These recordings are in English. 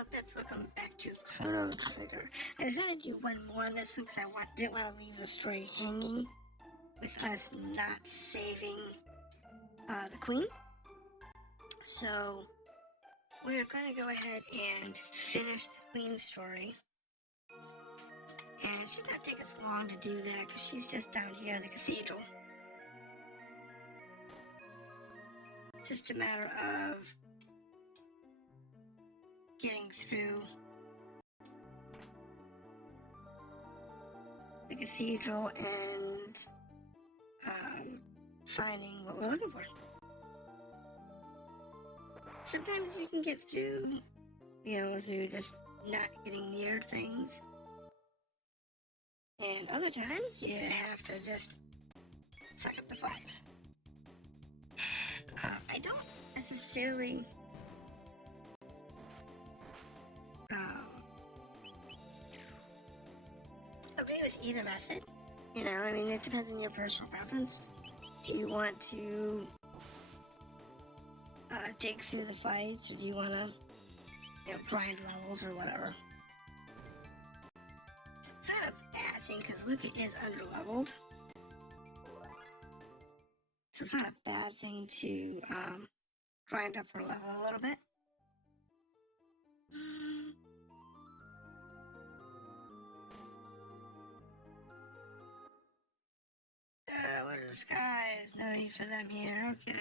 Let's welcome back to Chrono Trigger. I decided to do one more of this because I didn't want to leave the story hanging with us not saving the queen. So we're going to go ahead and finish the queen's story. And it should not take us long to do that because she's just down here in the cathedral. Just a matter of getting through the cathedral and finding what we're looking for. Sometimes you can get through, through just not getting near things. And other times you have to just suck up the fights. I don't necessarily agree with either method. It depends on your personal preference. Do you want to dig through the fights, or do you want to grind levels or whatever? It's not a bad thing because Lucca is under-leveled. So it's not a bad thing to grind up her level a little bit. What are the skies? No need for them here. Okay.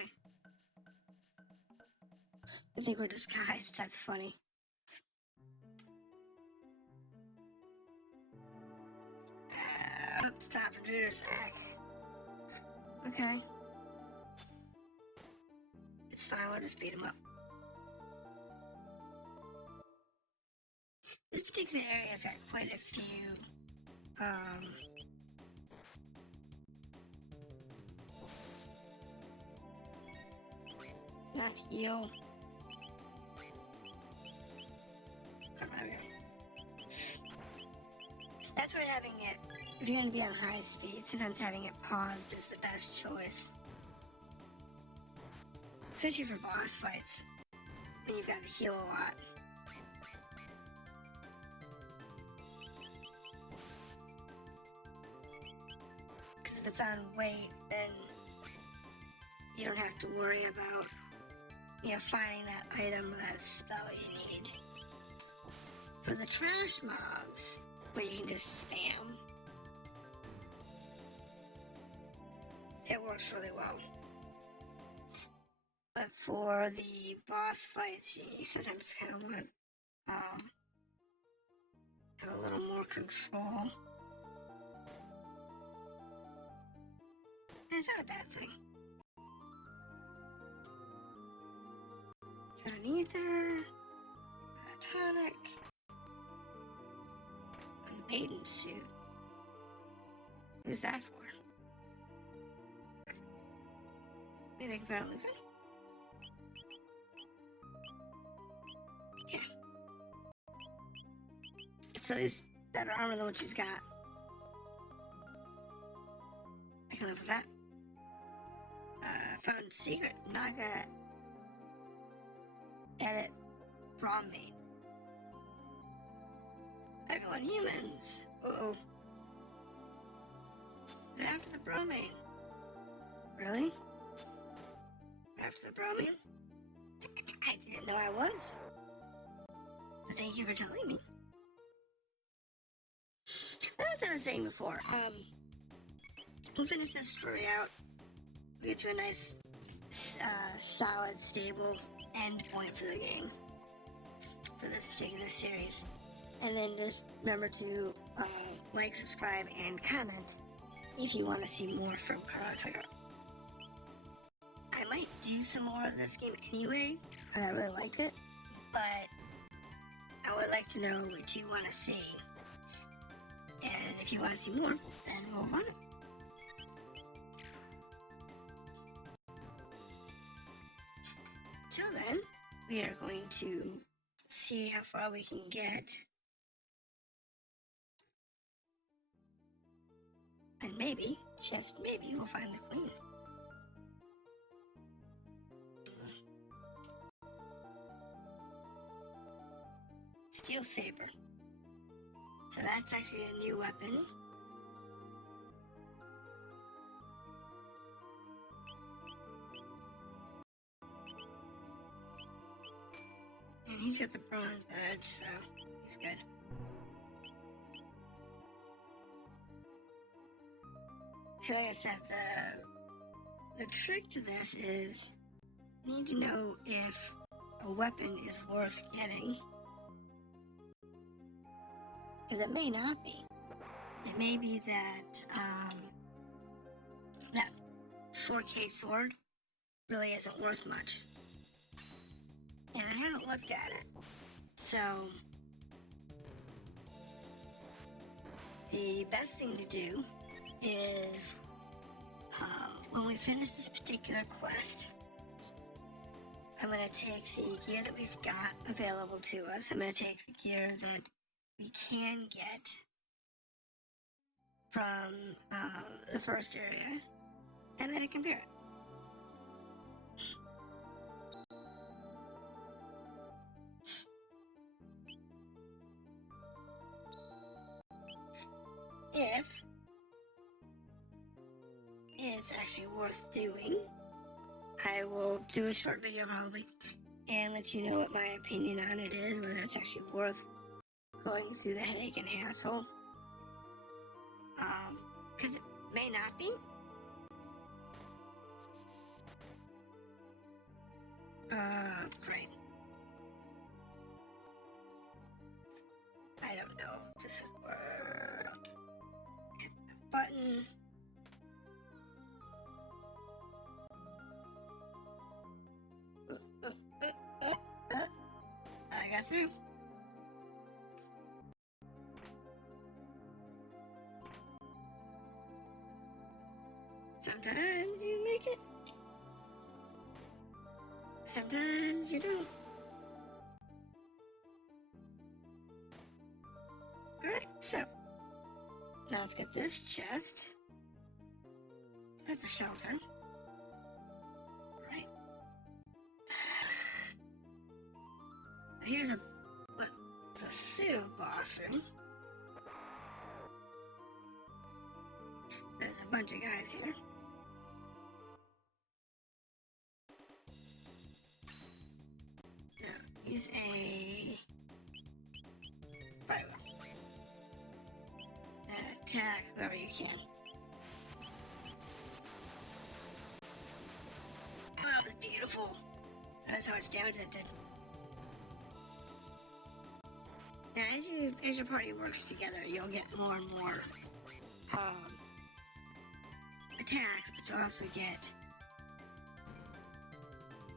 I think we're disguised. That's funny. Stop intruder sack. Okay. It's fine, we'll just beat him up. This particular area's got quite a few, not heal. That's where having it, if you're going to be on high speed, sometimes having it paused is the best choice. Especially for boss fights, when you've got to heal a lot. Because if it's on wait, then you don't have to worry about, finding that item or that spell you need. For the trash mobs, where you can just spam, it works really well. But for the boss fights, you sometimes kind of want have a little more control. It's not a bad thing. Got an ether, a tonic, and a maiden suit. Who's that for? Maybe I can put on Lucca? Yeah. So it's better armor than what she's got. I can live with that. Found secret Naga edit brimming. Everyone humans. Uh-oh. They're after the brimming. Really? They're after the brimming? I didn't know I was. But thank you for telling me. As I was saying before, we'll finish this story out. We'll get to a nice, solid, stable end point for the game, for this particular series. And then just remember to like, subscribe, and comment if you want to see more from Chrono Trigger. I might do some more of this game anyway, and I really liked it, but I would like to know what you want to see. And if you want to see more, then we'll run it. Till then, we are going to see how far we can get. And maybe, just maybe, we'll find the queen. Steel saber. So that's actually a new weapon. And he's got the bronze edge, so he's good. So like I said, the trick to this is you need to know if a weapon is worth getting. Because it may not be. It may be that that 4K sword really isn't worth much. And I haven't looked at it. So the best thing to do is when we finish this particular quest, I'm going to take the gear that we've got available to us. I'm going to take the gear that we can get from the first area, and then compare it. If it's actually worth doing, I will do a short video probably and let you know what my opinion on it is, whether it's actually worth going through the headache and hassle. Because it may not be. Great. I don't know if this is where hit the button. I got through. Sometimes you make it. Sometimes you don't. Alright, so now let's get this chest. That's a shelter. Right. Here's it's a pseudo boss room. There's a bunch of guys here. Now, use a fire and attack whoever you can. Oh, that was beautiful. That's how much damage that did. Now, as your party works together, you'll get more and more attacks, but you'll also get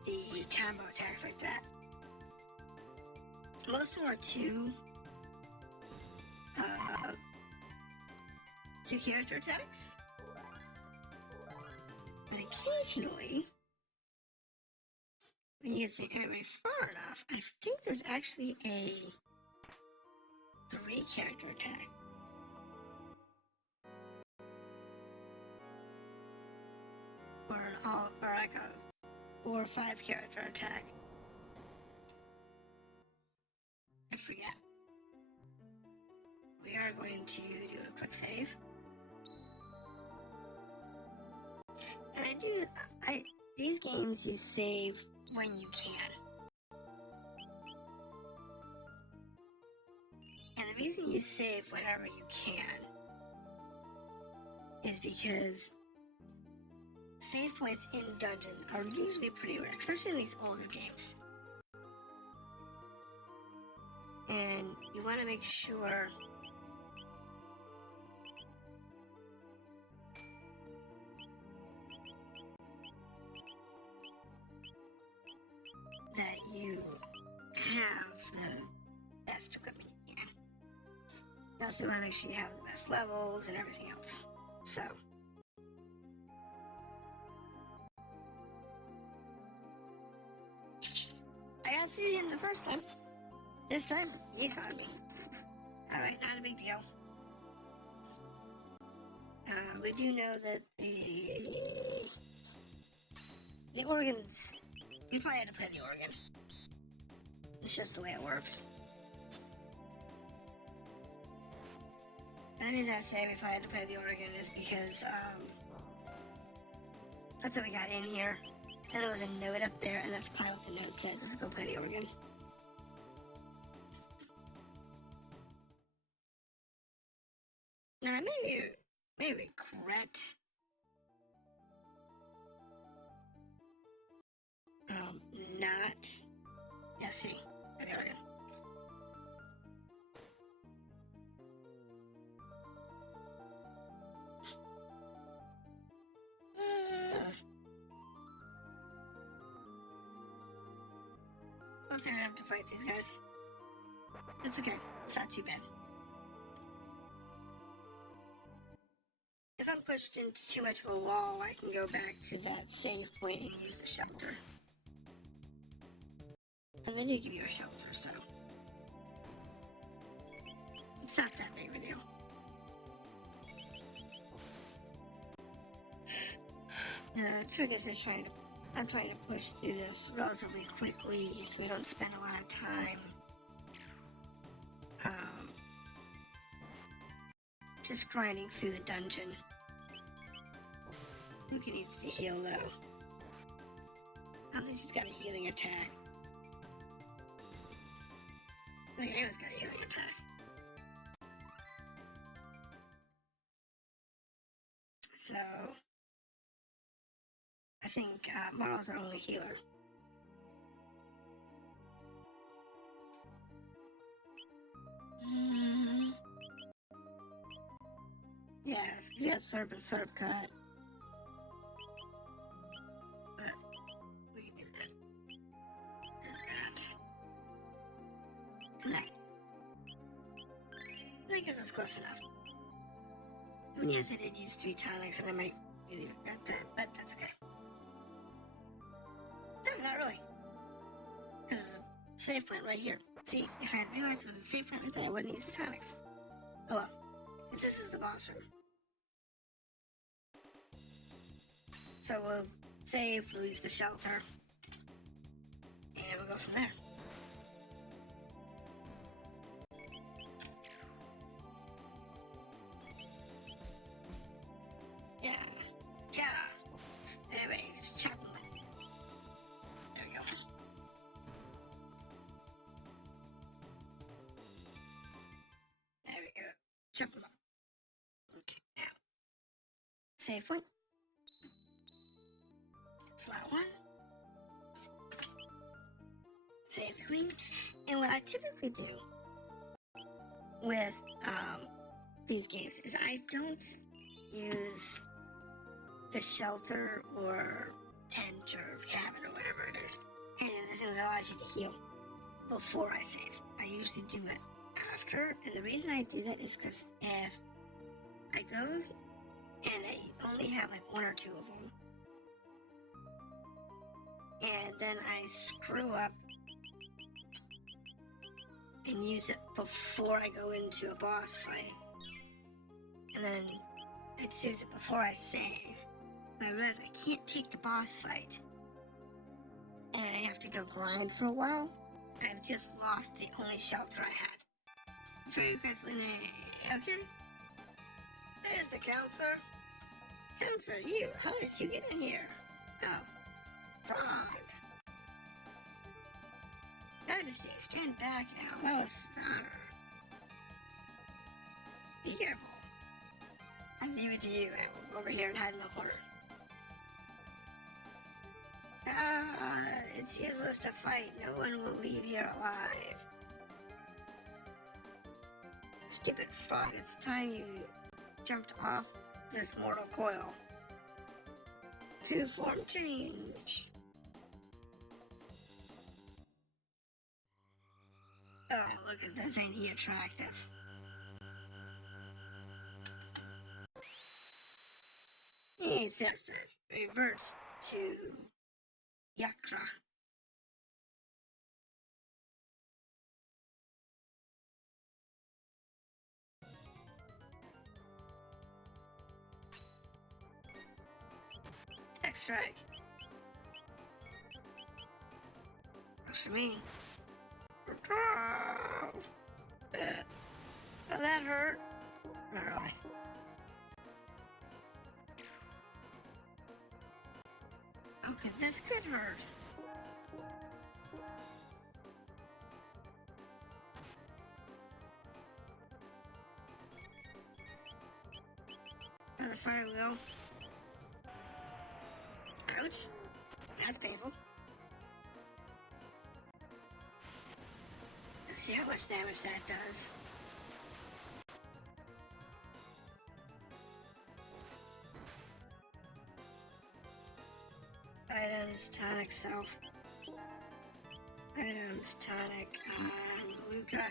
the combo attacks like that. Most of them are two character attacks, but occasionally, when you get everybody far enough, I think there's actually a 3 character attack. Or like a 4 or 5 character attack. I forget. We are going to do a quick save. And these games you save when you can. And the reason you save whenever you can is because save points in dungeons are usually pretty rare, especially in these older games. And you want to make sure that you have the best equipment you can. You also want to make sure you have the best levels and everything else. So I got through the end the first time. This time, you found me. Alright, not a big deal. We do know that the organs, you probably had to play the organ. It's just the way it works. That is that save if I had to play the organ is because, that's what we got in here. And there was a note up there, and that's probably what the note says. Let's go play the organ. Now, I may regret not. Yeah, see, play the organ. Let's say we have to fight these guys. It's okay. It's not too bad. If I'm pushed into too much of a wall, I can go back to that save point and use the shelter. And then you give you a shelter, so it's not that big of a deal. The trick is just I'm trying to push through this relatively quickly so we don't spend a lot of time just grinding through the dungeon. Lucca needs to heal though. I think she's got a healing attack. I think Ava's got a healing attack. So I think Marle's our only healer. Yeah, he's got Serp cut. But we can do that. And that. I think this is close enough. I mean, yes, I did use 3 tonics, and I might really regret that, but that's okay. No, not really. Because there's a save point right here. See, if I had realized it was a save point right there, I wouldn't use the tonics. Oh well. Because this is the boss room. So we'll save, we'll use the shelter, and we'll go from there. Yeah. Anyway, just chop them up. There we go. There we go. Chop them up. Okay, now. Save point. Slot 1. Save the queen. And what I typically do with these games is I don't use the shelter or tent or cabin or whatever it is, and the thing that allows you to heal before I save. I usually do it after, and the reason I do that is because if I go and I only have like 1 or 2 of them, and then I screw up and use it before I go into a boss fight, and then I choose it before I save, but I realize I can't take the boss fight, and I have to go grind for a while. I've just lost the only shelter I had. Very request, Leene. Okay. There's the counselor. Counselor, you. How did you get in here? Oh. Frog. Majesty, stand back now. That was slaughter. Be careful. I'll leave it to you. I will go over here and hide in the corner. It's useless to fight. No one will leave here alive. Stupid frog, it's time you jumped off this mortal coil. To form change. Oh, look at this. Ain't he attractive? He says that reverts to Yakra. X-Strike. Works for me. Oh, that hurt. Not really. Okay, this could hurt. Another fire wheel. Ouch. That's painful. Let's see how much damage that does. Items, tonic self. Items, tonic on Lucca.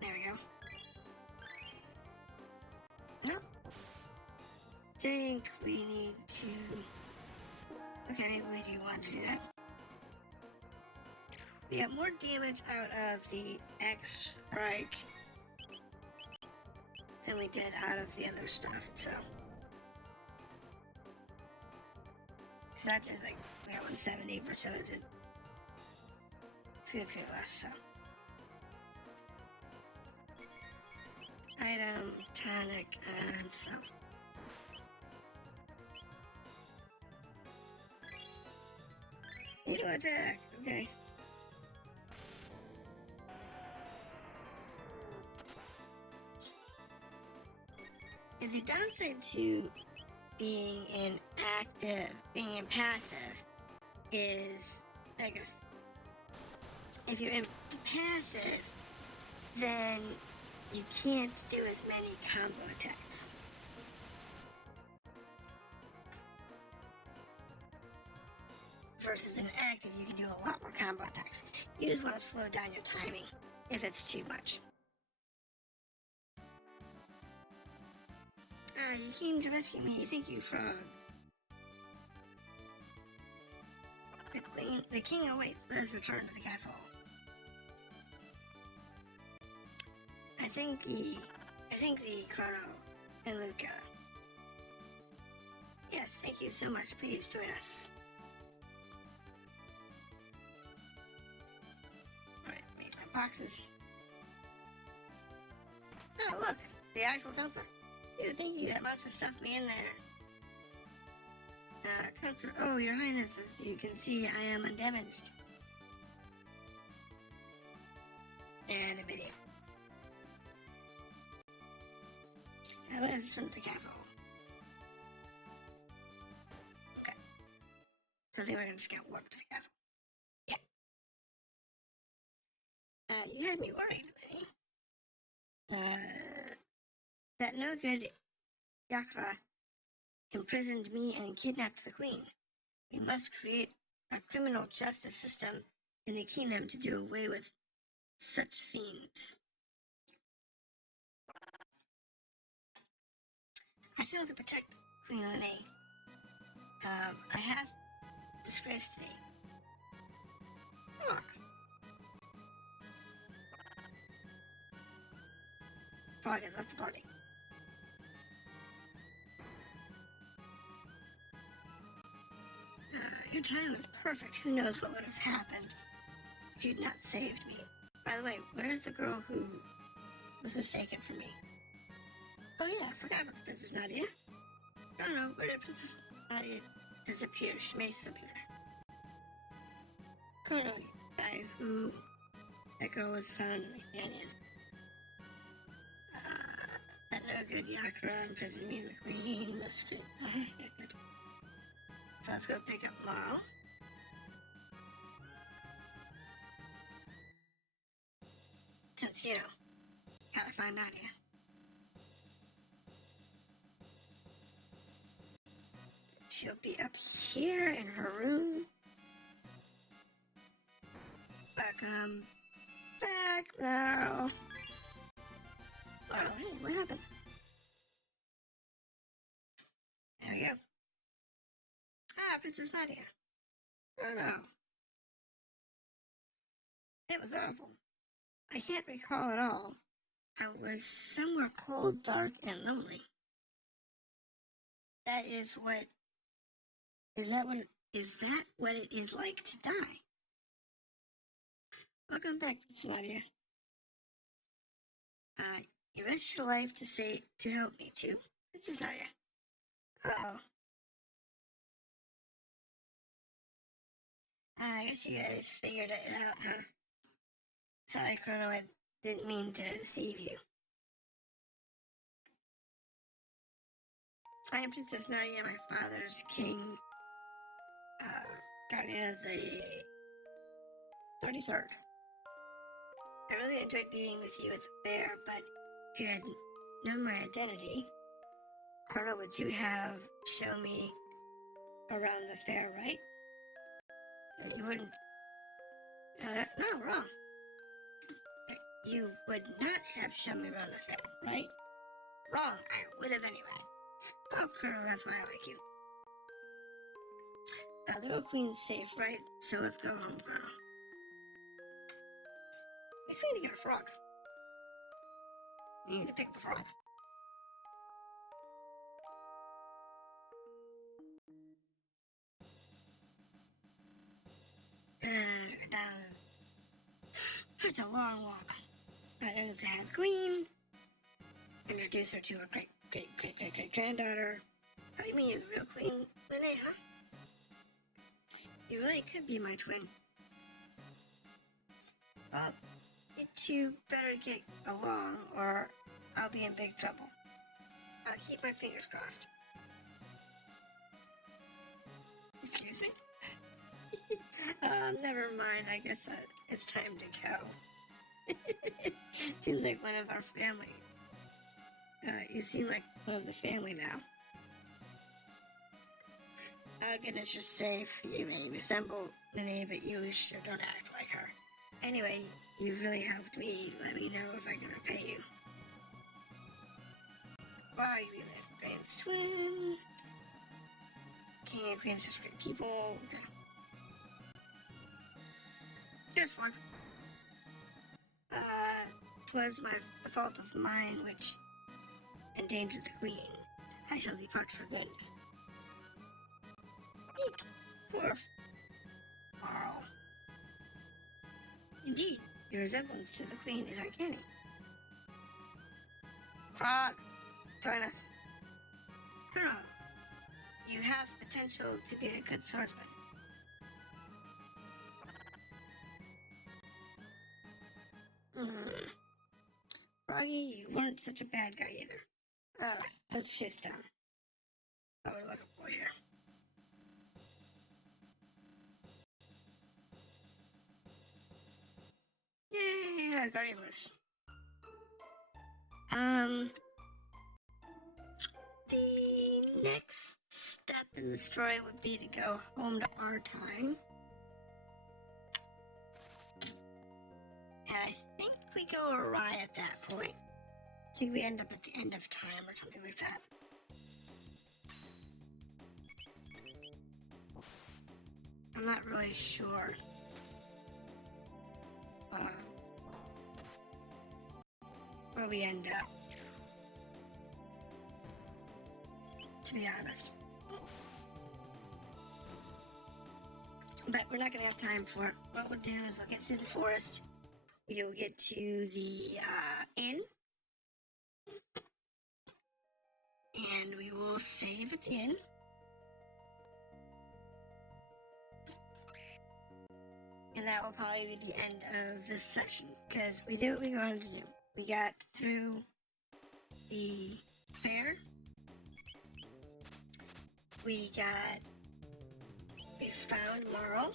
There we go. Nope. Think we need to... Okay, maybe we do want to do that. We got more damage out of the X strike than we did out of the other stuff, so. Because that did like, we got 170 versus that did significantly less, so. Item, tonic, and self. Needle attack, okay. And the downside to being in passive is, there it goes. If you're in passive, then you can't do as many combo attacks. Versus in active, you can do a lot more combo attacks. You just want to slow down your timing if it's too much. Ah, you came to rescue me. Thank you, Frog. The king awaits. Let us return to the castle. I think the Crono and Lucca. Yes, thank you so much. Please join us. Alright, make my boxes. Oh, look! The actual counselor. Dude, thank you. That must have stuffed me in there. Counselor. Oh, your highness, as you can see, I am undamaged. And a video. Now let's return to the castle. Okay. So I think we're just gonna walk to the castle. Yeah. You had me worried, Lenny. That no good Yakra imprisoned me and kidnapped the queen. We must create a criminal justice system in the kingdom to do away with such fiends. I failed to protect Queen Leene. I have disgraced thee. Look. Frog has left the party. Your time was perfect. Who knows what would have happened if you'd not saved me. By the way, where's the girl who was mistaken for me? Oh yeah, I forgot about the Princess Nadia. I don't know, where did Princess Nadia disappear? She may still be there. Crono, guy who that girl was found in the canyon. That no good Yakra imprisoned me and the queen must scream. Good. So let's go pick up Marle. Since, you know, gotta find Nadia. She'll be up here in her room. Welcome back now. Oh, hey, what happened? There we go. Ah, Princess Nadia. Oh no. It was awful. I can't recall at all. I was somewhere cold, dark, and lonely. Is that what it is like to die? Welcome back, Nadia. You risked your life to help me too. This is Nadia. Uh-oh. I guess you guys figured it out, huh? Sorry, Crono, I didn't mean to deceive you. I am Princess Nadia, my father's king, Guardia the 33rd. I really enjoyed being with you at the fair, but if you had known my identity, Crono, would you have shown me around the fair, right? You wouldn't. No, wrong. You would not have shown me around the fair, right? Wrong. I would have anyway. Oh, Crono, that's why I like you. The little queen's safe, right? So let's go home, Crono. We still need to get a frog. We need to pick the frog. Down such a long walk. Right, and say hi to the queen. Introduce her to her great granddaughter. Oh, you mean you're the real queen, Leene, huh? You really could be my twin. Well, you two better get along, or I'll be in big trouble. I'll keep my fingers crossed. Excuse me? Never mind. I guess it's time to go. Seems like one of our family. You seem like one of the family now. Oh goodness, you're safe. You may resemble Leene, but you sure don't act like her. Anyway, you really helped me. Let me know if I can repay you. Wow, you really like Queen's twin. King and Queen are such great people. Okay. There's one. 'Twas the fault of mine which endangered the Queen. I shall depart for good. Eek. Poor Marle. Indeed, your resemblance to the Queen is uncanny. Frog, join us. Crono, you have potential to be a good swordsman. Froggy, you weren't such a bad guy either. Alright, let's just what we're looking for here. Yay, Guardia verse. The next step in the story would be to go home to our time. And I think we go awry at that point. I think we end up at the end of time or something like that. I'm not really sure. Where we end up, to be honest. But we're not going to have time for it. What we'll do is we'll get through the forest. We'll get to the inn. And we will save at the inn. And that will probably be the end of this session. Because we did what we wanted to do. We got through the fair. We found Marle.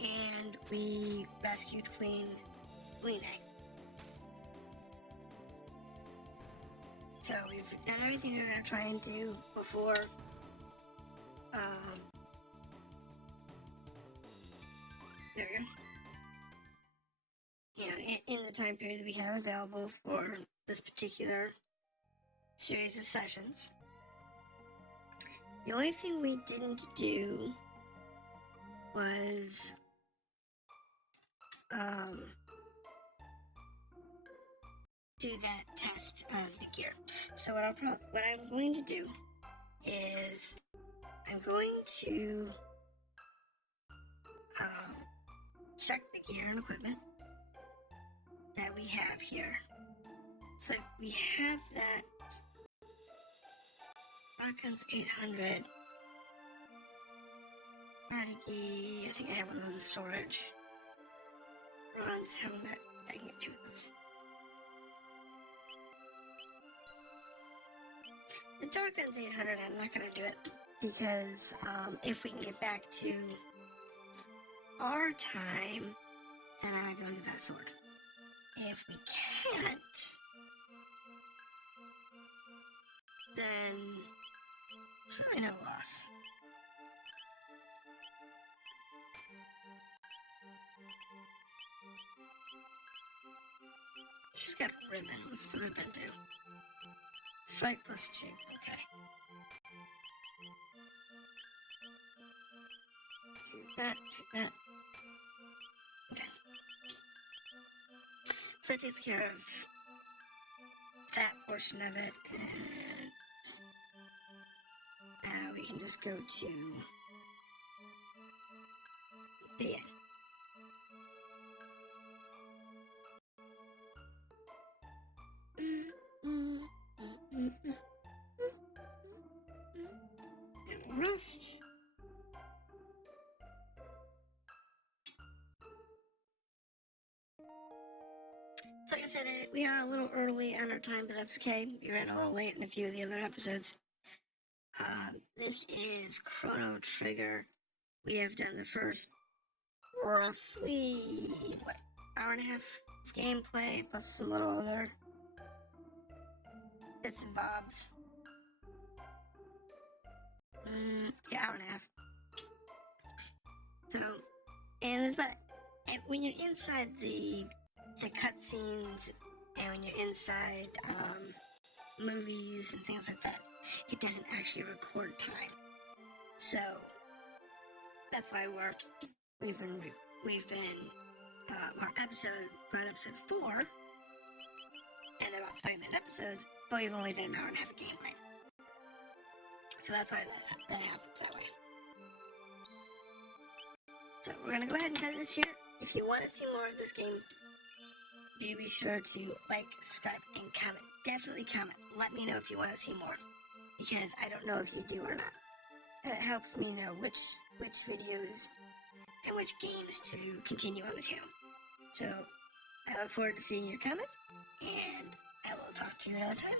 And we rescued Queen Leene. So we've done everything we were going to try and do before there we go. You know, in the time period that we have available for this particular series of sessions. The only thing we didn't do was do that test of the gear. So what I'm going to do is I'm going to check the gear and equipment that we have here. So we have that Archon's 800. Carnegie, I think I have one of those in storage. Ron's helmet, I can get 2 of those. The Darkon's 800, I'm not gonna do it because if we can get back to our time, then I might be able to get that sword. If we can't, then it's really no loss. She's got a ribbon. What's the ribbon do? Strike plus 2. Okay. Do that. Okay. So that takes care of that portion of it, and now we can just go to the end. Rust. So like I said, we are a little early on our time, but that's okay. We ran a little late in a few of the other episodes. This is Chrono Trigger. We have done the first roughly, hour and a half of gameplay, plus some little other bits and bobs. Yeah, hour and a half. So, and it's about, and when you're inside the cutscenes, and when you're inside movies and things like that, it doesn't actually record time. So that's why we've been on episode 4, and they're about 30-minute episodes, but we've only done an hour and a half of gameplay. So that's why that happens that way. So we're gonna go ahead and cut this here. If you want to see more of this game, do be sure to like, subscribe, and comment. Definitely comment. Let me know if you want to see more, because I don't know if you do or not. And it helps me know which videos and which games to continue on the channel. So I look forward to seeing your comments, and I will talk to you another time.